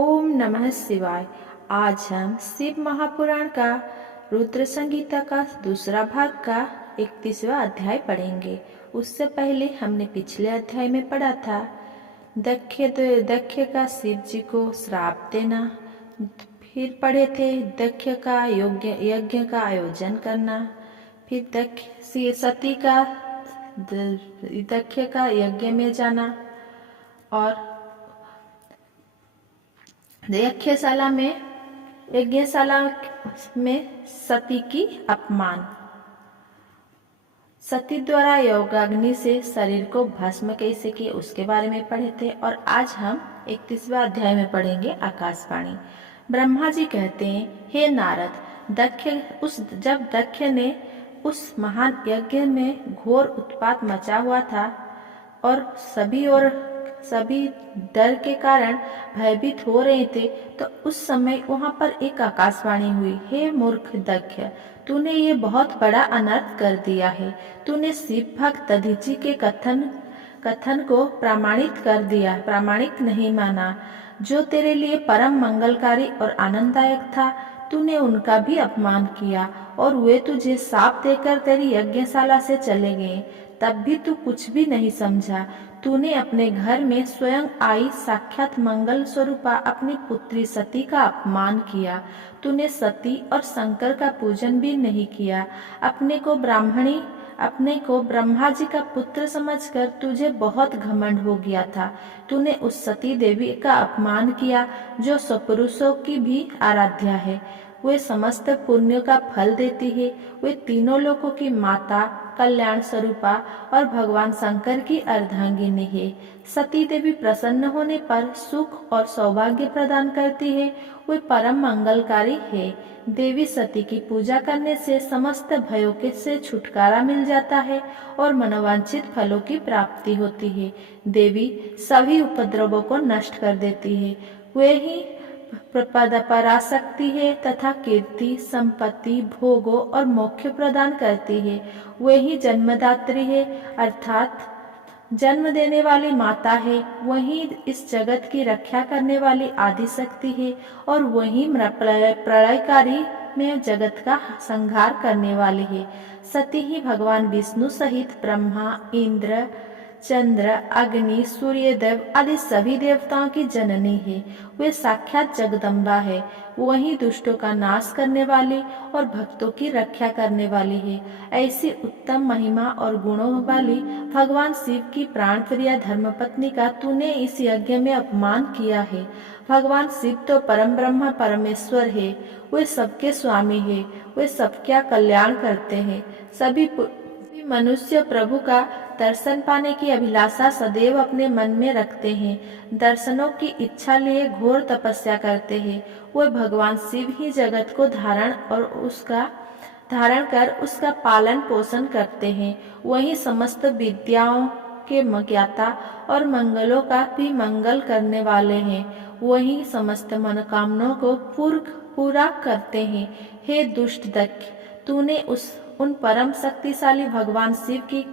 ओम नमः शिवाय। आज हम शिव महापुराण का रुद्र संगीता का दूसरा भाग का 31वां अध्याय पढ़ेंगे। उससे पहले हमने पिछले अध्याय में पढ़ा था दक्ष का शिव जी को श्राप देना। फिर पढ़े थे दक्ष का यज्ञ का आयोजन करना। फिर सती का दक्ष का यज्ञ में जाना और यज्ञशाला में सती की अपमान। सती द्वारा योगाग्नि से शरीर को भस्म कैसे किए उसके बारे में पढ़े थे और आज हम 31वां अध्याय में पढ़ेंगे आकाशवाणी। ब्रह्मा जी कहते हैं, हे नारद, जब दक्ष ने उस महान यज्ञ में घोर उत्पात मचा हुआ था और सभी डर के कारण भयभीत हो रहे थे, तो उस समय वहां पर एक आकाशवाणी हुई, हे मूर्ख दक्ष, तूने ये बहुत बड़ा अनर्थ कर दिया है। तूने शिव भक्त दधीचि के कथन को प्रामाणिक नहीं माना, जो तेरे लिए परम मंगलकारी और आनंददायक था। तूने उनका भी अपमान किया और वे तुझे शाप देकर तेरी यज्ञशाला से चले गए। तब भी तू कुछ भी नहीं समझा। तूने अपने घर में स्वयं आई साक्षात मंगल स्वरूपा अपनी पुत्री सती का अपमान किया। तूने सती और शंकर का पूजन भी नहीं किया। अपने को ब्रह्मा जी का पुत्र समझकर तुझे बहुत घमंड हो गया था। तूने उस सती देवी का अपमान किया जो सपुरुषों की भी आराध्या है। वे समस्त पुण्य का फल देती है। वे तीनों लोकों की माता, कल्याण स्वरूपा और भगवान शंकर की अर्धांगिनी है। सती देवी प्रसन्न होने पर सुख और सौभाग्य प्रदान करती है। वे परम मंगलकारी है। देवी सती की पूजा करने से समस्त भयों से छुटकारा मिल जाता है और मनोवांछित फलों की प्राप्ति होती है। देवी सभी उपद्रवों को नष्ट कर देती है। वे ही पराशक्ति है तथा कीर्ति, संपत्ति, भोगों और मोक्ष प्रदान करती है। वे ही जन्मदात्री है, अर्थात जन्म देने वाली माता है। वही इस जगत की रक्षा करने वाली आदि शक्ति है और वही प्रलयकारी में जगत का संहार करने वाली है। सती ही भगवान विष्णु सहित ब्रह्मा, इंद्र, चंद्र, अग्नि, सूर्यदेव आदि सभी देवताओं की जननी है। वे साक्षात जगदम्बा है। वही दुष्टों का नाश करने वाली और भक्तों की रक्षा करने वाली है। ऐसी उत्तम महिमा और गुणों वाली भगवान शिव की प्राण प्रिया धर्मपत्नी का तूने इस यज्ञ में अपमान किया है। भगवान शिव तो परम ब्रह्म परमेश्वर है। वे सबके स्वामी है। वे सबका कल्याण करते हैं। सभी मनुष्य प्रभु का दर्शन पाने की अभिलाषा सदैव अपने मन में रखते हैं। दर्शनों की इच्छा लिए घोर तपस्या करते हैं। वे भगवान शिव ही जगत को धारण कर उसका पालन पोषण करते हैं। वही समस्त विद्याओं के ज्ञाता और मंगलों का भी मंगल करने वाले हैं। वही समस्त मनोकामनाओं को पूरा करते हैं। हे दुष्ट दक्ष, तूने उन परम शक्तिशाली भगवान शिव की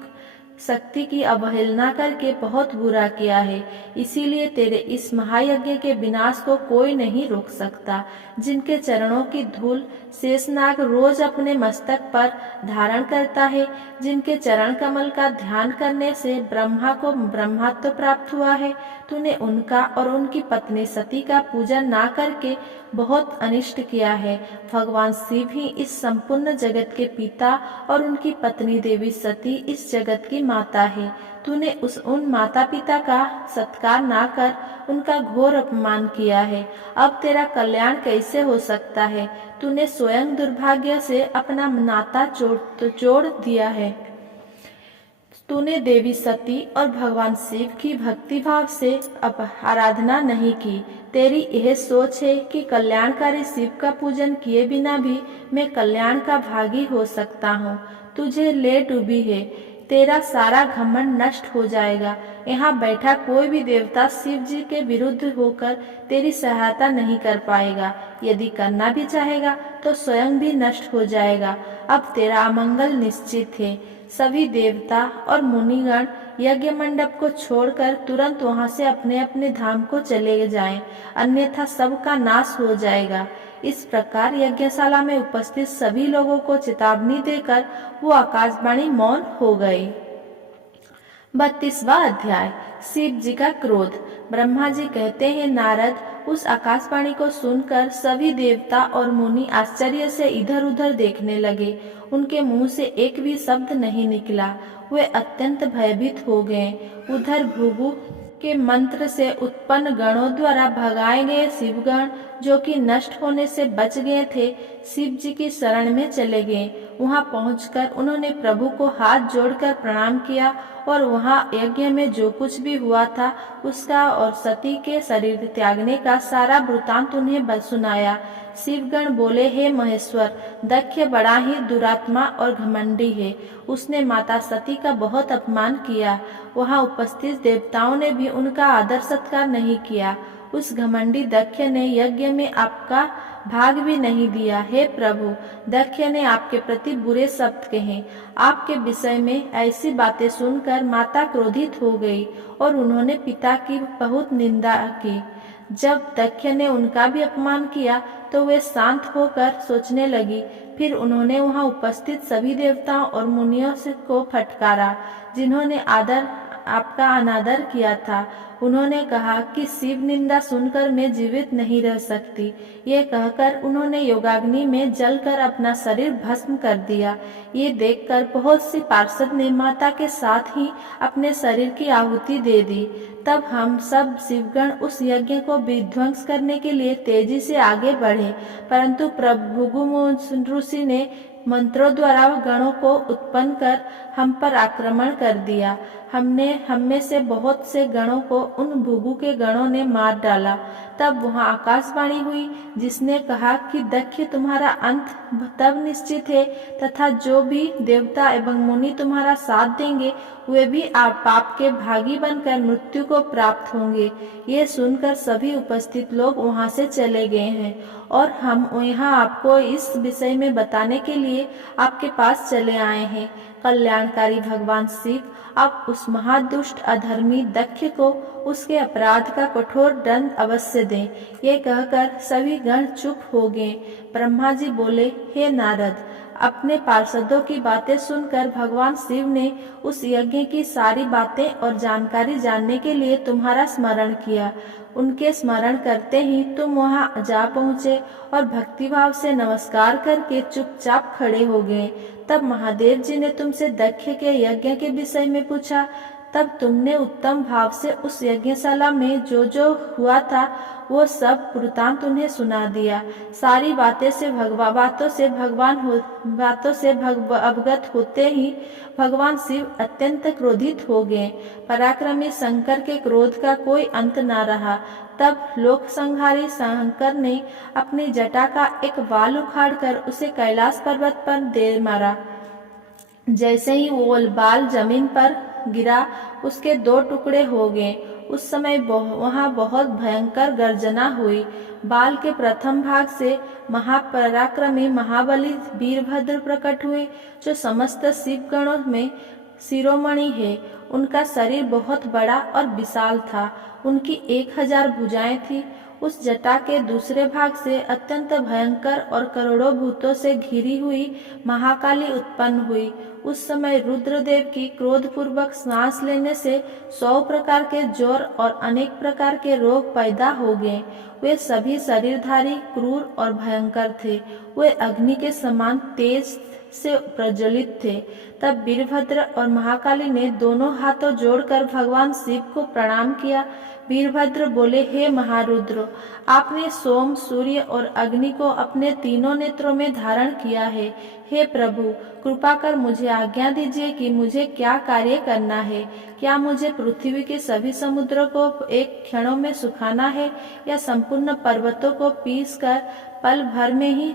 शक्ति की अवहेलना करके बहुत बुरा किया है। इसीलिए तेरे इस महायज्ञ के विनाश को कोई नहीं रोक सकता। जिनके चरणों की धूल शेषनाग रोज अपने मस्तक पर धारण करता है, जिनके चरण कमल का ध्यान करने से ब्रह्मा को ब्रह्मत्व प्राप्त हुआ है, तूने उनका और उनकी पत्नी सती का पूजन ना करके बहुत अनिष्ट किया है। भगवान शिव ही इस संपूर्ण जगत के पिता और उनकी पत्नी देवी सती इस जगत की माता है। तूने उन माता पिता का सत्कार ना कर उनका घोर अपमान किया है। अब तेरा कल्याण कैसे हो सकता है? तूने स्वयं दुर्भाग्य से अपना नाता जोड़ दिया है। तूने देवी सती और भगवान शिव की भक्ति भाव से आराधना नहीं की। तेरी यह सोच है कि कल्याणकारी शिव का पूजन किए बिना भी मैं कल्याण का भागी हो सकता हूँ। तुझे ले डूबी है। तेरा सारा घमंड नष्ट हो जाएगा। यहाँ बैठा कोई भी देवता शिव जी के विरुद्ध होकर तेरी सहायता नहीं कर पाएगा। यदि करना भी चाहेगा तो स्वयं भी नष्ट हो जाएगा। अब तेरा अमंगल निश्चित है। सभी देवता और मुनिगण यज्ञ मंडप को छोड़कर तुरंत वहां से अपने अपने धाम को चले जाएं, अन्यथा सबका नाश हो जाएगा। इस प्रकार यज्ञशाला में उपस्थित सभी लोगों को चेतावनी देकर वो आकाशवाणी मौन हो गई। 32वां अध्याय, शिव जी का क्रोध। ब्रह्मा जी कहते हैं, नारद, उस आकाशवाणी को सुनकर सभी देवता और मुनि आश्चर्य से इधर उधर देखने लगे। उनके मुंह से एक भी शब्द नहीं निकला। वे अत्यंत भयभीत हो गए। उधर भृगु के मंत्र से उत्पन्न गणों द्वारा भगाए गए शिवगण, जो कि नष्ट होने से बच गए थे, शिव जी की शरण में चले गए। वहां पहुंचकर उन्होंने प्रभु को हाथ जोड़कर प्रणाम किया और वहां यज्ञ में जो कुछ भी हुआ था उसका और सती के शरीर त्यागने का सारा वृतांत उन्हें सुनाया। शिवगण बोले, हे महेश्वर, दक्ष बड़ा ही दुरात्मा और घमंडी है। उसने माता सती का बहुत अपमान किया। वहां उपस्थित देवताओं ने भी उनका आदर सत्कार नहीं किया। उस घमंडी दक्ष ने यज्ञ में आपका भाग भी नहीं दिया। हे प्रभु, दक्ष ने आपके प्रति बुरे शब्द कहे। आपके विषय में ऐसी बातें सुनकर माता क्रोधित हो गई और उन्होंने पिता की बहुत निंदा की। जब दक्ष ने उनका भी अपमान किया तो वे शांत होकर सोचने लगी। फिर उन्होंने वहां उपस्थित सभी देवताओं और मुनियों को फटकारा, जिन्होंने आपका अनादर किया था। उन्होंने कहा कि शिव निंदा सुनकर मैं जीवित नहीं रह सकती। ये कहकर उन्होंने योगाग्नि में जलकर अपना शरीर भस्म कर दिया। ये देखकर बहुत सी पार्षद ने माता के साथ ही अपने शरीर की आहुति दे दी। तब हम सब शिवगण उस यज्ञ को विध्वंस करने के लिए तेजी से आगे बढ़े, परंतु भृगु ऋषि ने मंत्रों द्वारा गणों को उत्पन्न कर हम पर आक्रमण कर दिया। हम में से बहुत से गणों को उन भृगु के गणों ने मार डाला। तब वहां आकाशवाणी हुई, जिसने कहा कि दक्ष, तुम्हारा अंत तब निश्चित है, तथा जो भी देवता एवं मुनि तुम्हारा साथ देंगे वे भी आप पाप के भागी बनकर मृत्यु को प्राप्त होंगे। ये सुनकर सभी उपस्थित लोग वहां से चले गए हैं और हम यहाँ आपको इस विषय में बताने के लिए आपके पास चले आए हैं। कल्याणकारी भगवान शिव, आप उस महादुष्ट अधर्मी दक्ष को उसके अपराध का कठोर दंड अवश्य दें। ये कहकर सभी गण चुप हो गए। ब्रह्मा जी बोले, हे नारद, अपने पार्षदों की बातें सुनकर भगवान शिव ने उस यज्ञ की सारी बातें और जानकारी जानने के लिए तुम्हारा स्मरण किया। उनके स्मरण करते ही तुम वहां जा पहुँचे और भक्तिभाव से नमस्कार करके चुपचाप खड़े हो गए। तब महादेव जी ने तुमसे दक्ष के यज्ञ के विषय में पूछा। तब तुमने उत्तम भाव से उस यज्ञशाला में जो जो हुआ था वो सब वृतांत उन्हें सुना दिया। सारी बातों से अवगत होते ही भगवान शिव अत्यंत क्रोधित हो गए। पराक्रमी शंकर के क्रोध का कोई अंत न रहा। तब लोक संहारी शंकर ने अपनी जटा का एक बाल उखाड़कर उसे कैलाश पर्वत पर दे मारा। जैसे ही वो बाल जमीन पर गिरा, उसके 2 टुकड़े हो गए। उस समय वहां बहुत भयंकर गर्जना हुई। बाल के प्रथम भाग से महापराक्रमी महाबली वीरभद्र प्रकट हुए, जो समस्त शिवगणों में शिरोमणि है। उनका शरीर बहुत बड़ा और विशाल था। उनकी 1000 भुजाएं थी। उस जटा के दूसरे भाग से अत्यंत भयंकर और करोड़ों भूतों से घिरी हुई महाकाली उत्पन्न हुई। उस समय रुद्रदेव की क्रोधपूर्वक सांस लेने से 100 प्रकार के ज्वर और अनेक प्रकार के रोग पैदा हो गए। वे सभी शरीरधारी, क्रूर और भयंकर थे। वे अग्नि के समान तेज से प्रज्वलित थे। तब वीरभद्र और महाकाली ने दोनों हाथों जोड़कर भगवान शिव को प्रणाम किया। वीरभद्र बोले, हे महारुद्र, आपने सोम, सूर्य और अग्नि को अपने तीनों नेत्रों में धारण किया है। हे प्रभु, कृपा कर मुझे आज्ञा दीजिए कि मुझे क्या कार्य करना है। क्या मुझे पृथ्वी के सभी समुद्रों को एक क्षणों में सुखाना है या संपूर्ण पर्वतों को पीसकर पल भर में ही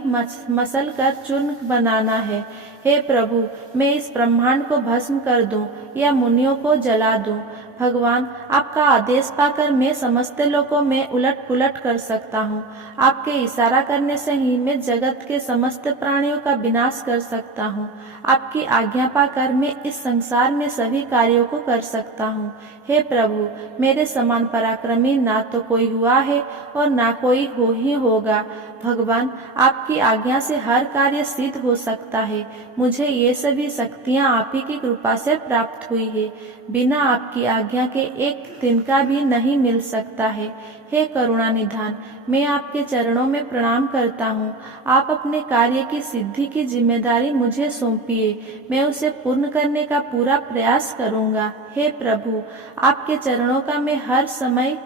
मसल कर चूर्ण बनाना है। हे प्रभु, मैं इस ब्रह्मांड को भस्म कर दूं या मुनियों को जला दूं। भगवान, आपका आदेश पाकर मैं समस्त लोगों में उलट पुलट कर सकता हूँ। आपके इशारा करने से ही मैं जगत के समस्त प्राणियों का विनाश कर सकता हूँ। आपकी आज्ञा पाकर मैं इस संसार में सभी कार्यों को कर सकता हूँ। हे प्रभु, मेरे समान पराक्रमी ना तो कोई हुआ है और ना कोई हो ही होगा। भगवान, आपकी आज्ञा से हर कार्य सिद्ध हो सकता है। मुझे ये सभी शक्तियाँ आप ही की कृपा से प्राप्त हुई है। बिना आपकी आज्ञा के एक तिनका भी नहीं मिल सकता है। हे करुणा निधान, मैं आपके चरणों में प्रणाम करता हूँ। आप अपने कार्य की सिद्धि की जिम्मेदारी मुझे सौंपिए। मैं उसे पूर्ण करने का पूरा प्रयास करूँगा। हे प्रभु, आपके चरणों का मैं हर समय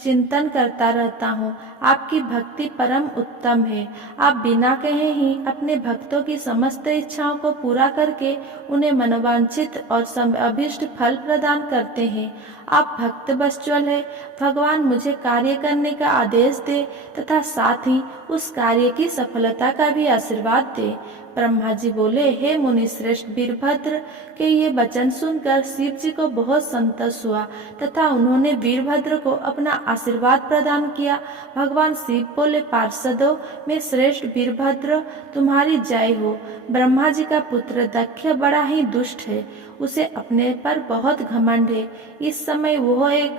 चिंतन करता रहता हूँ। आपकी भक्ति परम उत्तम है। आप बिना कहे ही अपने भक्तों की समस्त इच्छाओं को पूरा करके उन्हें मनोवांछित और अभीष्ट फल प्रदान करते हैं। आप भक्त वत्सल है। भगवान, मुझे कार्य करने का आदेश दे तथा साथ ही उस कार्य की सफलता का भी आशीर्वाद दे। ब्रह्मा जी बोले, हे मुनि श्रेष्ठ वीरभद्र के ये वचन सुनकर शिव जी को बहुत संतोष हुआ तथा उन्होंने वीरभद्र को अपना आशीर्वाद प्रदान किया। भगवान शिव बोले, पार्षदों में श्रेष्ठ वीरभद्र, तुम्हारी जय हो। ब्रह्मा जी का पुत्र दक्ष बड़ा ही दुष्ट है। उसे अपने पर बहुत घमंड है। इस समय वह एक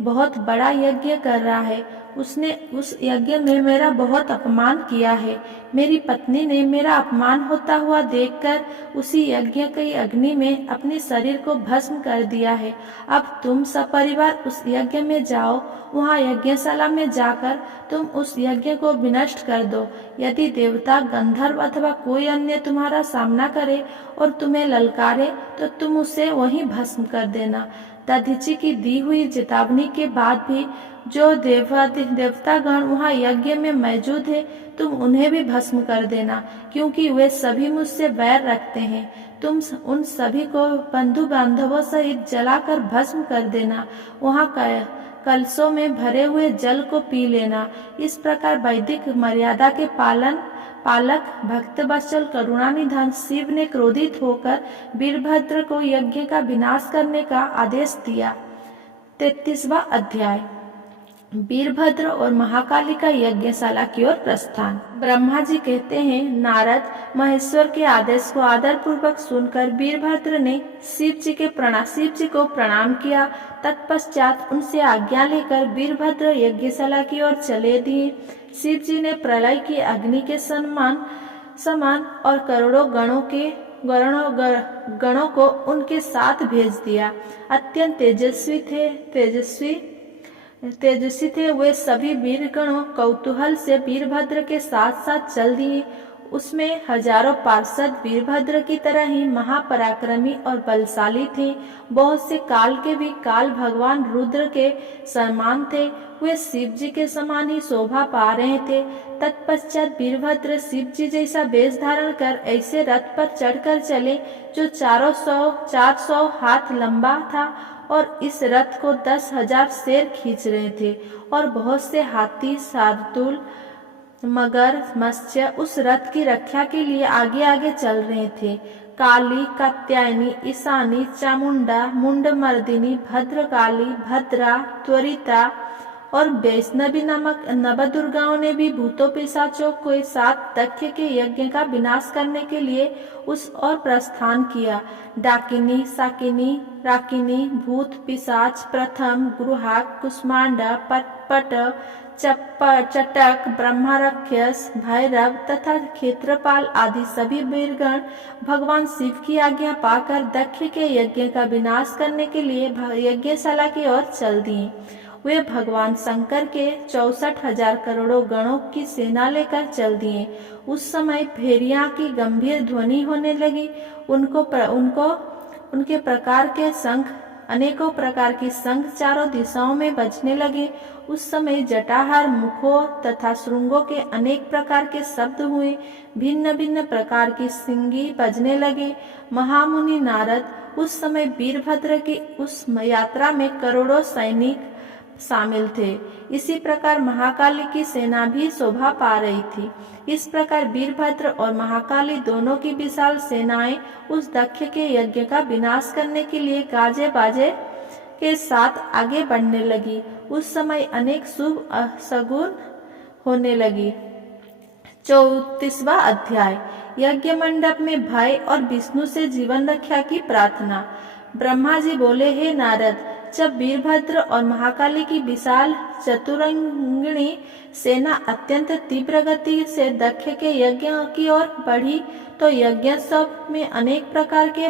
बहुत बड़ा यज्ञ कर रहा है। उसने उस यज्ञ में मेरा बहुत अपमान किया है। मेरी पत्नी ने मेरा अपमान होता हुआ देखकर उसी यज्ञ की अग्नि में अपने शरीर को भस्म कर दिया है। अब तुम सपरिवार उस यज्ञ में जाओ। वहाँ यज्ञशाला में जाकर तुम उस यज्ञ को विनष्ट कर दो। यदि देवता, गंधर्व अथवा कोई अन्य तुम्हारा सामना करे और तुम्हें ललकारे तो तुम उसे वहीं भस्म कर देना। दधीचि की दी हुई चेतावनी के बाद भी जो देवतागण वहाँ यज्ञ में मौजूद है, तुम उन्हें भी भस्म कर देना, क्योंकि वे सभी मुझसे वैर रखते हैं। तुम उन सभी को बंधु बांधवों सहित जलाकर भस्म कर देना। वहाँ कलशों में भरे हुए जल को पी लेना। इस प्रकार वैदिक मर्यादा के पालक भक्त वत्सल करुणानिधान शिव ने क्रोधित होकर वीरभद्र को यज्ञ का विनाश करने का आदेश दिया। 33वां अध्याय, वीरभद्र और महाकाली का यज्ञशाला की ओर प्रस्थान। ब्रह्मा जी कहते हैं, नारद, महेश्वर के आदेश को आदर पूर्वक सुनकर वीरभद्र ने शिव जी को प्रणाम किया। तत्पश्चात उनसे आज्ञा लेकर वीरभद्र यज्ञशाला की ओर चले दिए। शिव जी ने प्रलय की अग्नि के समान और करोड़ों गणों को उनके साथ भेज दिया। अत्यंत तेजस्वी थे वे सभी वीरगणों कौतूहल से वीरभद्र के साथ साथ चल दिए। उसमें हजारों पार्षद वीरभद्र की तरह ही महापराक्रमी और बलशाली थे। बहुत से काल के भी काल भगवान रुद्र के समान थे। वे शिव जी के समान ही शोभा पा रहे थे। तत्पश्चात वीरभद्र शिव जी जैसा वेश धारण कर ऐसे रथ पर चढ़कर चले जो 400 हाथ लंबा था और इस रथ को 10,000 शेर खींच रहे थे और बहुत से हाथी, शार्दूल, मगर, मत्स्य उस रथ की रक्षा के लिए आगे आगे चल रहे थे। काली, कात्यायनी, ईशानी, चामुंडा, मुंडमर्दिनी, भद्रकाली, भद्रा, त्वरिता और वैष्णवी नामक नवदुर्गाओं ने भी भूतों पिशाचों के साथ दक्ष के यज्ञ का विनाश करने के लिए उस ओर प्रस्थान किया। डाकिनी, साकिनी, राकिनी, भूत, पिशाच, प्रथम, गुरुहाक, कुष्मांडा, पटपट, चटक, ब्रह्मराक्षस, भैरव तथा क्षेत्रपाल आदि सभी वीरगण भगवान शिव की आज्ञा पाकर दक्ष के यज्ञ का विनाश करने के लिए यज्ञशाला की ओर चल दिए। वे भगवान शंकर के 64,000 करोड़ों गणों की सेना लेकर चल दिए। उस समय भेड़िया की गंभीर ध्वनि होने लगी। उनके प्रकार के शंख, अनेकों प्रकार की शंख चारों दिशाओं में बजने लगे। उस समय जटाहार मुखों तथा श्रृंगों के अनेक प्रकार के शब्द हुए। भिन्न भिन्न प्रकार की सिंगी बजने लगे। महामुनि नारद उस समय वीरभद्र की उस यात्रा में करोड़ों सैनिक शामिल थे। इसी प्रकार महाकाली की सेना भी शोभा पा रही थी। इस प्रकार वीरभद्र और महाकाली दोनों की विशाल सेनाएं उस दक्ष के यज्ञ का विनाश करने के लिए गाजे बाजे के साथ आगे बढ़ने लगी। उस समय अनेक शुभ शगुन होने लगी। 34वां अध्याय। यज्ञ मंडप में भय और विष्णु से जीवन रक्षा की प्रार्थना। ब्रह्मा जी बोले, हे नारद, जब वीरभद्र और महाकाली की विशाल चतुरंगिणी सेना अत्यंत तीव्र गति से दक्ष के यज्ञ की ओर बढ़ी तो यज्ञोत्सव में अनेक प्रकार के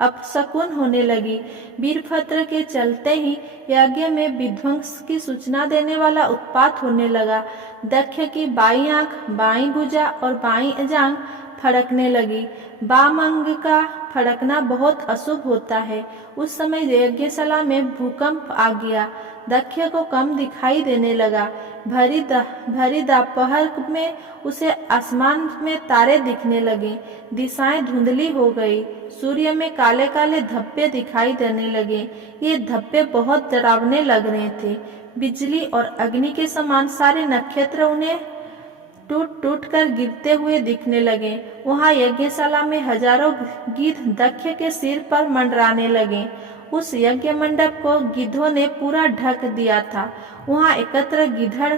अपशकुन होने लगी। वीरभद्र के चलते ही यज्ञ में विध्वंस की सूचना देने वाला उत्पात होने लगा। दक्ष की बाईं आंख, बाईं भुजा और बाईं जांघ फड़कने लगी। वाम अंग का फड़कना बहुत अशुभ होता है। उस समय यज्ञशाला में भूकंप आ गया। दक्ष को कम दिखाई देने लगा। भरी दोपहर में उसे आसमान में तारे दिखने लगे। दिशाएं धुंधली हो गई। सूर्य में काले काले धब्बे दिखाई देने लगे। ये धब्बे बहुत डरावने लग रहे थे। बिजली और अग्नि के समान सारे नक्षत्र उन्हें टूट टूट कर गिरते हुए दिखने लगे। वहां यज्ञशाला में हजारों गिद्ध दक्ष के सिर पर मंडराने लगे। उस यज्ञ मंडप को गिद्धों ने पूरा ढक दिया था। वहां एकत्र गिद्धड़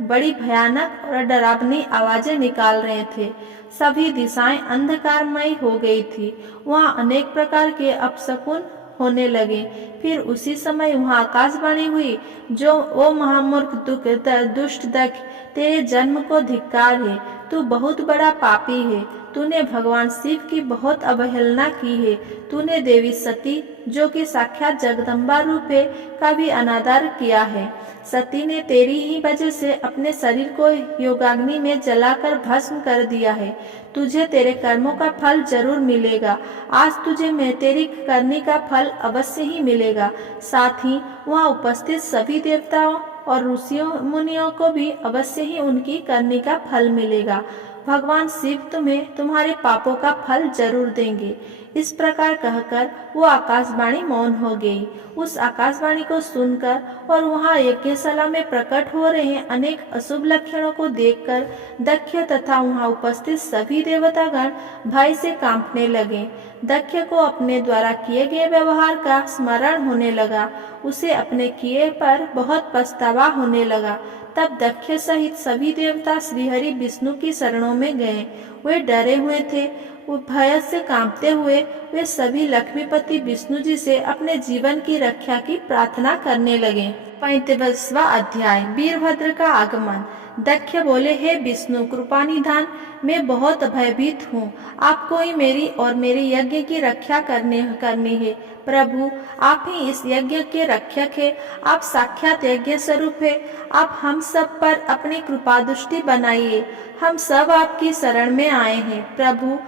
बड़ी भयानक और डरावनी आवाजें निकाल रहे थे। सभी दिशाएं अंधकारमय हो गई थी। वहां अनेक प्रकार के अपशकुन होने लगे। फिर उसी समय वहां आकाशवाणी हुई, जो ओ महामूर्ख दुष्ट दक्ष, तेरे जन्म को धिक्कार है। तू बहुत बड़ा पापी है। तूने भगवान शिव की बहुत अवहेलना की है। तूने देवी सती, जो कि साक्षात जगदम्बा रूप है, का भी अनादर किया है। सती ने तेरी ही वजह से अपने शरीर को योगाग्नि में जलाकर भस्म कर दिया है। तुझे तेरे कर्मों का फल जरूर मिलेगा। आज तुझे मैं तेरी करनी का फल अवश्य ही मिलेगा। साथ ही वहाँ उपस्थित सभी देवताओं और ऋषियों मुनियों को भी अवश्य ही उनकी करनी का फल मिलेगा। भगवान शिव तुम्हें तुम्हारे पापों का फल जरूर देंगे। इस प्रकार कहकर वो आकाशवाणी मौन हो गई। उस आकाशवाणी को सुनकर और वहाँ यज्ञशाला में प्रकट हो रहे अनेक अशुभ लक्षणों को देखकर दक्ष तथा वहाँ उपस्थित सभी देवतागण भय से कांपने लगे। दक्ष को अपने द्वारा किए गए व्यवहार का स्मरण होने लगा। उसे अपने किए पर बहुत पछतावा होने लगा। तब दक्ष सहित सभी देवता श्रीहरि विष्णु की शरणों में गए। वे डरे हुए थे। वो भय से कांपते हुए वे सभी लक्ष्मीपति विष्णु जी से अपने जीवन की रक्षा की प्रार्थना करने लगे। 35वां अध्याय। वीरभद्र का आगमन। दक्ष बोले, हे विष्णु कृपा निधान, मैं बहुत भयभीत हूँ। आपको ही मेरी और मेरे यज्ञ की रक्षा करनी है। प्रभु, आप ही इस यज्ञ के रक्षक है। आप साक्षात यज्ञ स्वरूप है। आप हम सब पर अपनी कृपा दृष्टि बनाइए। हम सब आपकी शरण में आए हैं। प्रभु,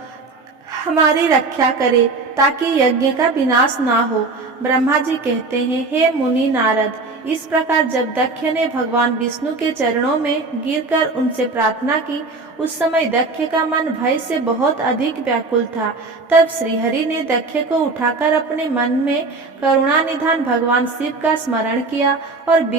हमारी रक्षा करे ताकि यज्ञ का विनाश ना हो। ब्रह्मा जी कहते हैं, हे मुनि नारद, इस प्रकार जब दक्ष ने भगवान विष्णु के चरणों में गिरकर उनसे प्रार्थना की, उस समय दक्ष का मन भय से बहुत अधिक व्याकुल था। तब श्रीहरि ने दक्ष को उठाकर अपने मन में करुणा निधान भगवान शिव का स्मरण किया और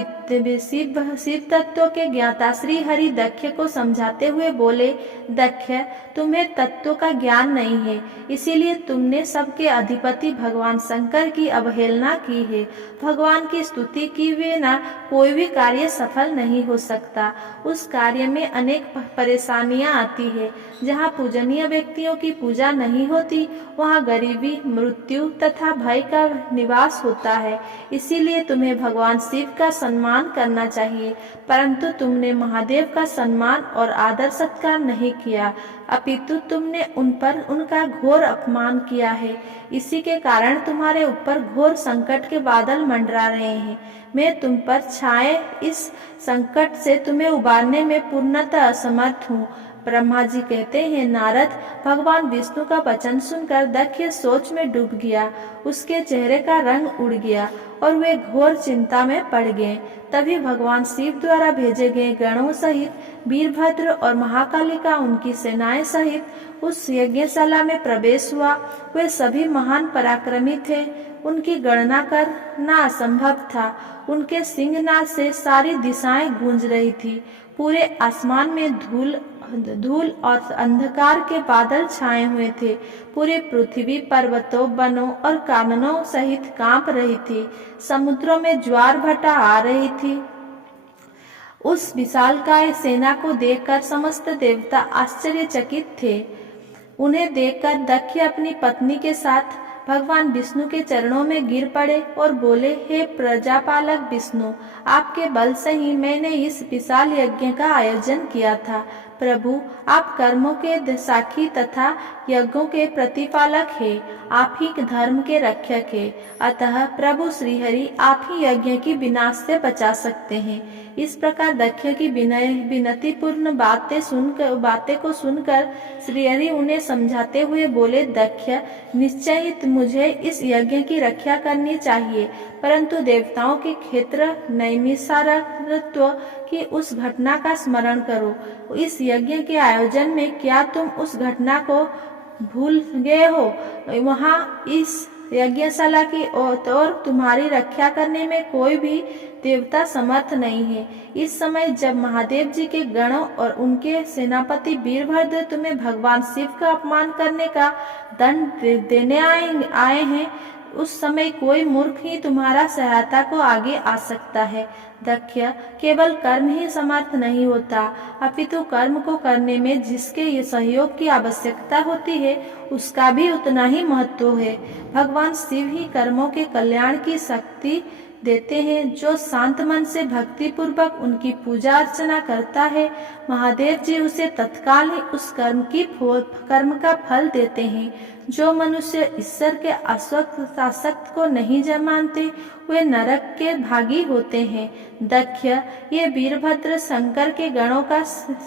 शिव तत्व के ज्ञाता श्रीहरि दक्ष को समझाते हुए बोले, दक्ष, तुम्हें तत्व का ज्ञान नहीं है, इसीलिए तुमने सबके अधिपति भगवान शंकर की अवहेलना की है। भगवान की स्तुति की बिना कोई भी कार्य सफल नहीं हो सकता। उस कार्य में अनेक परेशानियां आती है। जहाँ पूजनीय व्यक्तियों की पूजा नहीं होती, वहाँ गरीबी, मृत्यु तथा भय का निवास होता है। इसीलिए तुम्हें भगवान शिव का सम्मान करना चाहिए, परंतु तुमने महादेव का सम्मान और आदर सत्कार नहीं किया, अपितु तुमने उन पर उनका घोर अपमान किया है। इसी के कारण तुम्हारे ऊपर घोर संकट के बादल मंडरा रहे हैं। मैं तुम पर छाए इस संकट से तुम्हें उबारने में पूर्णतः असमर्थ हूँ। ब्रह्मा जी कहते हैं, नारद, भगवान विष्णु का वचन सुनकर दक्ष सोच में डूब गया। उसके चेहरे का रंग उड़ गया और वे घोर चिंता में पड़ गए। तभी भगवान शिव द्वारा भेजे गए गणों सहित वीरभद्र और महाकाली का उनकी सेनाएं सहित उस यज्ञशाला में प्रवेश हुआ। वे सभी महान पराक्रमी थे। उनकी गणना करना असंभव था। उनके सिंहनाद से सारी दिशाएं गूंज रही थी। पूरे आसमान में धूल धूल और अंधकार के बादल छाए हुए थे। पूरी पृथ्वी पर्वतों, वनों और काननों सहित कांप रही थी। समुद्रों में ज्वार भाटा आ रही थी। उस विशालकाय सेना को देखकर समस्त देवता आश्चर्यचकित थे। उन्हें देखकर दक्ष अपनी पत्नी के साथ भगवान विष्णु के चरणों में गिर पड़े और बोले, हे प्रजापालक विष्णु, आपके बल से ही मैंने इस विशाल यज्ञ का आयोजन किया था। प्रभु, आप कर्मों के साक्षी तथा यज्ञों के प्रतिपालक हैं। आप ही धर्म के रक्षक हैं। अतः प्रभु श्रीहरि आप ही यज्ञ की विनाश से बचा सकते हैं। इस प्रकार दक्ष की विनतीपूर्ण बातें को सुनकर श्रीहरि उन्हें समझाते हुए बोले, दक्ष, निश्चय ही मुझे इस यज्ञ की रक्षा करनी चाहिए, परंतु देवताओं के क्षेत्र नैमिषारण्यत्व की उस घटना का स्मरण करो। इस यज्ञ के आयोजन में क्या तुम उस घटना को भूल गए हो? वहाँ इस यज्ञशाला की और तुम्हारी रक्षा करने में कोई भी देवता समर्थ नहीं है। इस समय जब महादेव जी के गणों और उनके सेनापति वीरभद्र तुम्हें भगवान शिव का अपमान करने का दंड देने आए हैं, उस समय कोई मूर्ख ही तुम्हारा सहायता को आगे आ सकता है। दक्ष, केवल कर्म ही समर्थ नहीं होता, अपितु कर्म को करने में जिसके सहयोग की आवश्यकता होती है उसका भी उतना ही महत्व है। भगवान शिव ही कर्मों के कल्याण की शक्ति देते हैं। जो शांत मन से भक्ति पूर्वक उनकी पूजा अर्चना करता है, महादेव जी उसे तत्काल ही उस कर्म का फल देते हैं। जो मनुष्य ईश्वर के आसक्त को नहीं मानते, वे नरक के भागी होते हैं। दक्ष, ये वीरभद्र शंकर के गणों का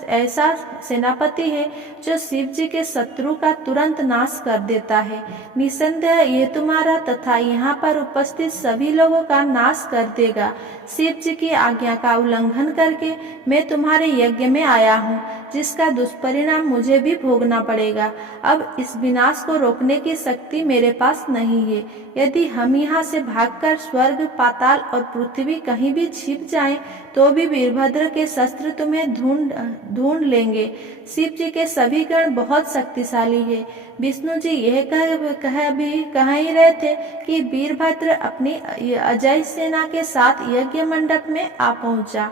ऐसा सेनापति है जो शिव जी के शत्रु का तुरंत नाश कर देता है। निसंदेह ये तुम्हारा तथा यहाँ पर उपस्थित सभी लोगों का नाश कर देगा। शिव जी की आज्ञा का उल्लंघन करके मैं तुम्हारे यज्ञ में आया हूँ, जिसका दुष्परिणाम मुझे भी भोगना पड़ेगा। अब इस विनाश को रोकने की शक्ति मेरे पास नहीं है। यदि हम यहाँ से भागकर स्वर्ग, पाताल और पृथ्वी कहीं भी छिप जाएं, तो भी वीरभद्र के शस्त्र तुम्हें ढूंढ लेंगे। शिव जी के सभी गण बहुत शक्तिशाली है। विष्णु जी यह कह ही रहे थे कि वीरभद्र अपनी अजय सेना के साथ यज्ञ मंडप में आ पहुंचा।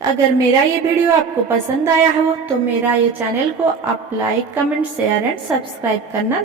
अगर मेरा ये वीडियो आपको पसंद आया हो तो मेरा ये चैनल को आप like, comment, share and subscribe करना